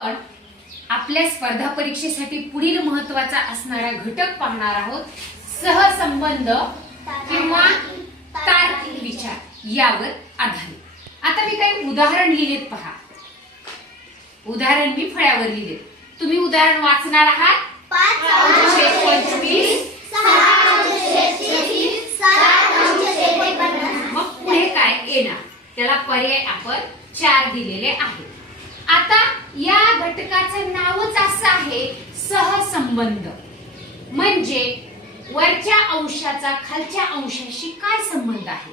आपण आपल्या स्पर्धा परीक्षेसाठी पुढील महत्त्वाचा असणारा घटक पाहणार आहोत सहसंबंध किंवा तार्किक विचार यावर आधारित. आता मी काही उदाहरण लिहिलेत पहा. उदाहरण मी फळ्यावर लिहिलेत. तुम्ही उदाहरण वाचणार आहात? मग पुढे काय येणार? त्याला पर्याय आपण चार दिलेले आहेत. आता या घटकाचं नावच असं आहे सहसंबंध. म्हणजे वरच्या अंशाचा खालच्या अंशाशी काय संबंध आहे?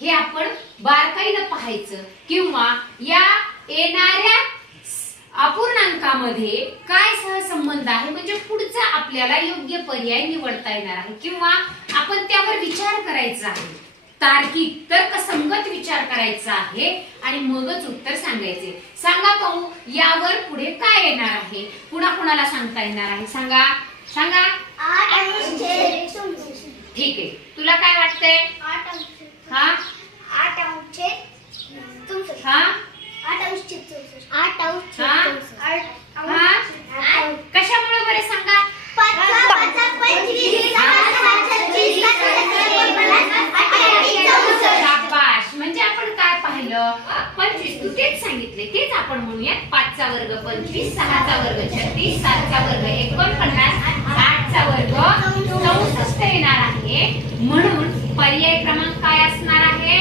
हे आपण बारकाईनं पाहायचं. किंवा या येणाऱ्या अपूर्णांकामध्ये काय सहसंबंध आहे? म्हणजे पुढचा आपल्याला योग्य पर्याय निवडता येणार आहे. किंवा आपण त्यावर विचार करायचा आहे. तार्किक तर्कसंगत विचार करायचा आहे आणि मगच उत्तर सांगायचे. सांगा पाहू यावर पुढे काय येणार आहे? पुन्हा कुणाला सांगता येणार आहे? सांगा. सांगा. ठीक आहे. तुला काय वाटतंय? हा? हा? कशामुळे बरे सांगा शाबाश म्हणजे आपण काय पाहिलं पंचवीस तू तेच सांगितले तेच आपण म्हणूयात पाचचा वर्ग पंचवीस सहाचा वर्ग छत्तीस सातचा वर्ग एकोणपन्नास आठचा वर्ग चौसष्ट येणार आहे. म्हणून पर्याय क्रमांक काय असणार आहे?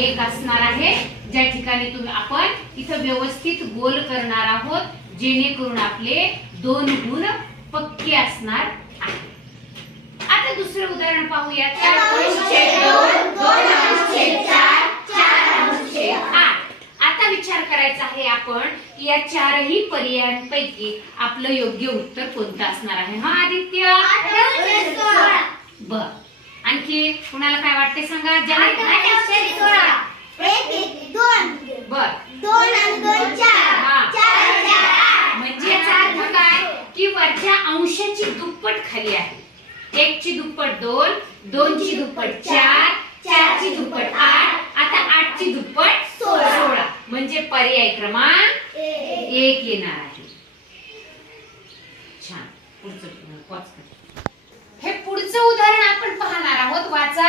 एक. असणार आहे. ज्या ठिकाणी तुम्ही आपण इथं व्यवस्थित गोल करणार आहोत जेणेकरून आपले दोन गुण पक्के असणार आहे आता दुसरं उदाहरण पाहूया चार अंशचे दोन, दोन अंशचे चार, चार अंशचे आठ. आता विचार करायचा आहे आपण की या चारही पर्यायांपैकी आपलं योग्य उत्तर कोणतं असणार आहे? हा आदित्य? बर. आणखी कुणाला काय वाटते सांगा? बर. म्हणजे काय? की वरच्या अंशाची दुप्पट खाली आहे. एक ची दुप्पट दोन दोन ची दुप्पट चार चार ची दुप्पट आठ आता आठ ची दुप्पट सोळा. म्हणजे पर्याय क्रमांक एक येणार आहे. छान. पुढचं हे पुढचं उदाहरण आपण पाहणार आहोत. वाचा.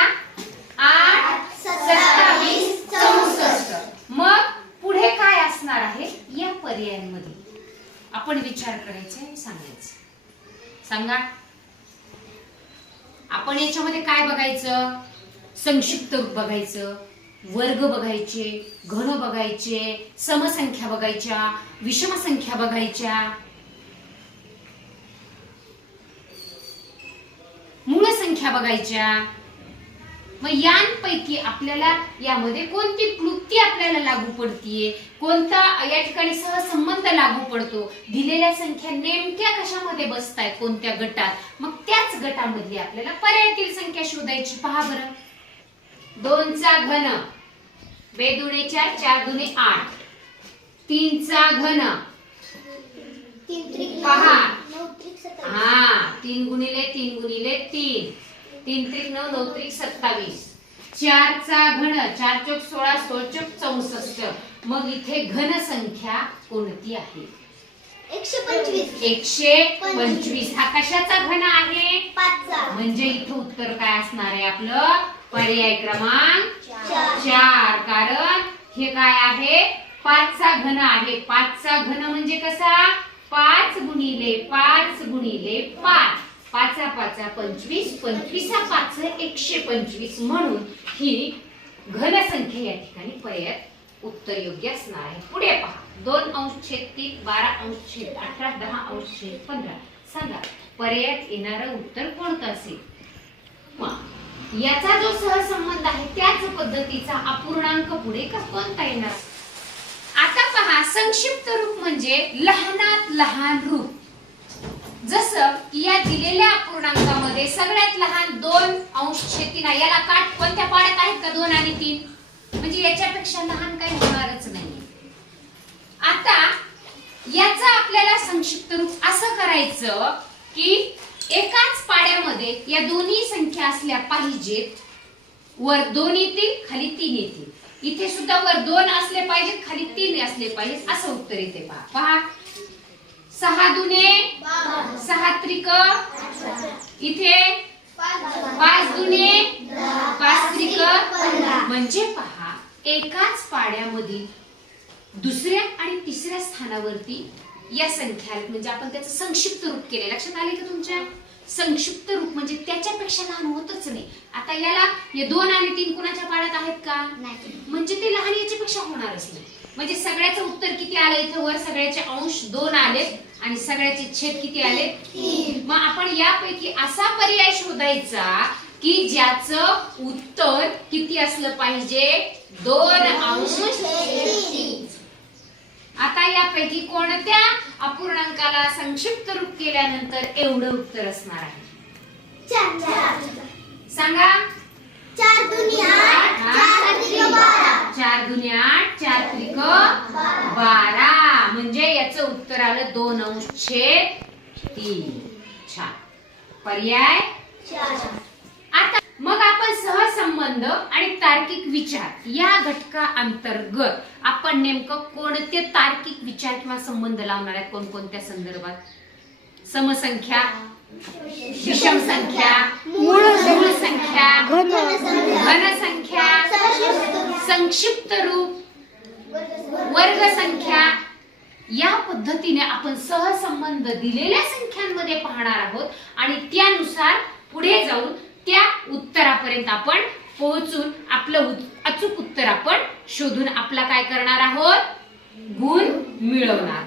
आठ सत्तावीस चौसष्ट. मग पुढे काय असणार आहे? या पर्यायांमध्ये. आपण विचार करायचा आणि सांगायचं. सांगा. आपण याच्यामध्ये काय बघायचं? संक्षिप्त बघायचं. वर्ग बघायचे घन बघायचे समसंख्या बघायच्या विषमसंख्या बघायच्या. मूळ संख्या बघायच्या. मग यांपैकी आपल्याला यामध्ये कोणती क्लुप्ती आपल्याला लागू पडतीये? कोणता या ठिकाणी सहसंबंध लागू पडतो? दिलेल्या संख्या नेमक्या कशामध्ये बसतायत कोणत्या गटात? मग त्याच गटामधली आपल्याला पर्यायातील संख्या शोधायची. पहा बरं. दोनचा घन. बेदुणे चार चार दुने आठ. तीनचा घन. पहा. हा तीन गुणिले तीन गुणिले तीन. तीन त्रिक नऊ नऊ त्रिक सत्तावीस. चारचा घन चार चौक सोळा सोळ चौसष्ट. मग इथे घन संख्या कोणती आहे? एकशे पंचवीस. एकशे पंचवीस. हा कशाचा घन आहे? म्हणजे इथं उत्तर काय असणार आहे आपलं? पर्याय क्रमांक चार. कारण हे काय आहे? पाचचा घन आहे. पाचचा घन म्हणजे कसा? पाच गुणिले पाच गुणिले पाच. पाचा पाचा पंचवीस पंचवीसा पाच एकशे पंचवीस. म्हणून ही घनसंख्या या ठिकाणी पर्यायात उत्तर योग्य असणार आहे. पुढे पहा. दोन अंश छेद तीन बारा अंश छेद अठरा दहा अंश छेद पंधरा. सांगा पर्यायात येणारं उत्तर कोणतं असेल? याचा जो सहसंबंध आहे त्याच पद्धतीचा अपूर्णांक पुढे का कोणता येणार? आता पहा संक्षिप्त रूप म्हणजे लहानात लहान रूप. जसं की या दिलेल्या अपूर्णांकामध्ये सगळ्यात लहान दोन अंश छेद आहे. याला काठ कोणत्या पाड्यात आहेत का दोन आणि तीन? म्हणजे याच्यापेक्षा लहान काही होणार नाही आता याचा आपल्याला संक्षिप्त रूप असं करायचं की एकाच पाड्यामध्ये या दोन्ही संख्या असल्या पाहिजेत. वर दोन येतील खाली तीन येतील. इथे सुद्धा वर दोन असले पाहिजेत खाली तीन असले पाहिजेत. असं उत्तर येते पहा. पहा. सहा दुने सहा त्रिक. इथे पाच दुने पाच त्रिक. म्हणजे पहा एकाच पाड्यामध्ये दुसऱ्या आणि तिसऱ्या स्थानावरती या संख्या. म्हणजे आपण त्याचं संक्षिप्त रूप केले लक्षात आले का तुमच्या? संक्षिप्त रूप म्हणजे त्याच्यापेक्षा लहान होतच नाही. आता याला हे दोन आणि तीन कुणाच्या पाड्यात आहेत का? नाही म्हणजे ते लहान याच्यापेक्षा होणारच नाही. म्हणजे सगळ्याचं उत्तर किती आलं इथं वर? सगळ्याचे अंश दोन आले आणि सगळ्याचे छेद किती आले? मग आपण यापैकी असा पर्याय शोधायचा की ज्याचं उत्तर किती असलं पाहिजे? दोन अंश. यापैकी कोणत्या अपूर्णांकाला संक्षिप्त रूप केल्यानंतर एवढं उत्तर असणार आहे? सांगा. चार दुनी आठ चार त्रिक बारा. चार दुने आठ चार त्रिक बारा. म्हणजे याचं उत्तर आलं दोन अंश छेद तीन. छान. पर्याय? चार. आता मग संबंध आणि तार्किक विचार या घटका अंतर्गत आपण नेमकं कोणते तार्किक विचार किंवा संबंध लावणार आहेत? कोणकोणत्या संदर्भात? समसंख्या विषम संख्या मूळ संख्या घन संख्या संक्षिप्त रूप वर्ग संख्या या पद्धतीने आपण सहसंबंध दिलेल्या संख्यांमध्ये पाहणार आहोत आणि त्यानुसार पुढे जाऊन त्या उत्तरापर्यंत आपण पोहोचून आपलं उत- अचूक उत्तर आपण शोधून आपला काय करणार आहोत? गुण मिळवणार.